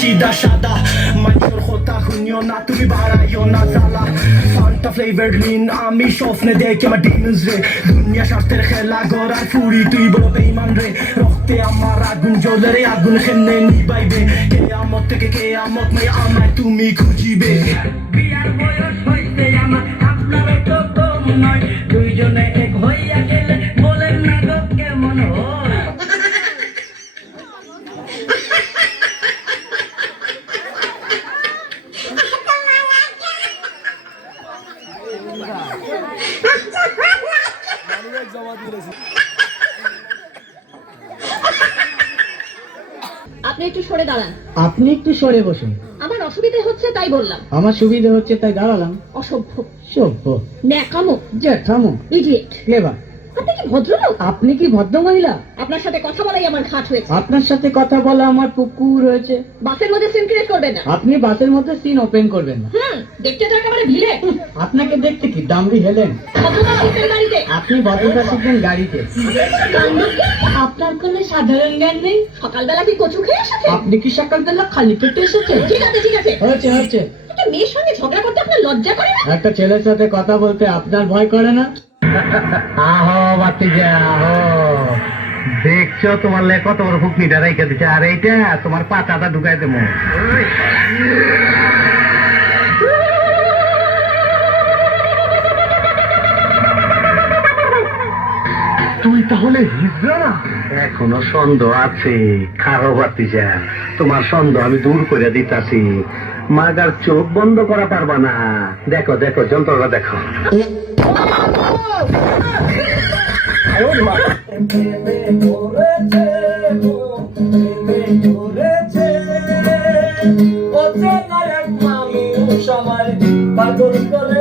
সিধা সাদা মানুষের কথা শুনিও না তুমি বাড়াইও না জ্বালা ফান্টা ফ্লেভার লিন আমি স্বপ্নে দেখি আমার ডিনুস রে দুনিয়া স্বার্থের খেলা গড়ার ফুরি তুই বড় বেইমান রে রক্তে আমার আগুন জ্বলে রে আগুন খেনে নিবাইবে কে আমত থেকে কে আমত নাই আমায় তুমি খুঁজিবে বিয়ার বয়স হইতে আমার আপনার তো কম নয় দুইজনে এক হইয়া গেলে বলেন না গো কেমন হয় আপনি একটু সরে দাঁড়ান। আপনি একটু সরে বসুন। আমার অসুবিধা হচ্ছে তাই বললাম। আমার সুবিধা হচ্ছে তাই দাঁড়ালাম। অসভ্য, সভ্য, ন্যাকামো, জ্যাঠামো, ইডিয়েট। ক্লেভার। আপনি কি ভদ্রলোক? আপনি কি ভদ্র মহিলা? আপনার সাথে কথা বলাই আমার ঘাট হয়েছে। আপনার সাথে কথা বলা আমার পুকুর হয়েছে। বাসের মধ্যে সিন ক্রিয়েট করবেন না। আপনি বাসের মধ্যে সিন ওপেন করবেন না। দেখতে তো একেবারে ভিলে। আপনাকে দেখতে কি দামড়ি হেলেন? ভদ্রতা শিখবেন গাড়িতে। আপনি ভদ্রতা শিখবেন গাড়িতে। কাণ্ড কি? আপনার কোনো সাধারণ জ্ঞান নেই? সকালবেলা কি কচু খেয়ে এসেছেন? আপনি কি সকালবেলা খালি পেটে এসেছেন? ঠিক আছে ঠিক আছে, হয়েছে হয়েছে। একটা মেয়ের সঙ্গে ঝগড়া করতে আপনার লজ্জা করে না? একটা ছেলের সাথে কথা বলতে আপনার ভয় করে না? আহো বাতিজা আহো, দেখছো তোমার লে কত বড় ফুকনিটা রেখে দিচ্ছে, আর এইটা তোমার পাতাটা ঢুকাই দেবো। তুই তাহলে হিজড়া না? এখনো সন্দেহ আছে, খারো বাতিজা, তোমার সন্দেহ আমি দূর করে দিতাছি। মাগার চোখ বন্ধ করা পারবা না। দেখো দেখো যন্ত্রটা দেখো। পাগল করে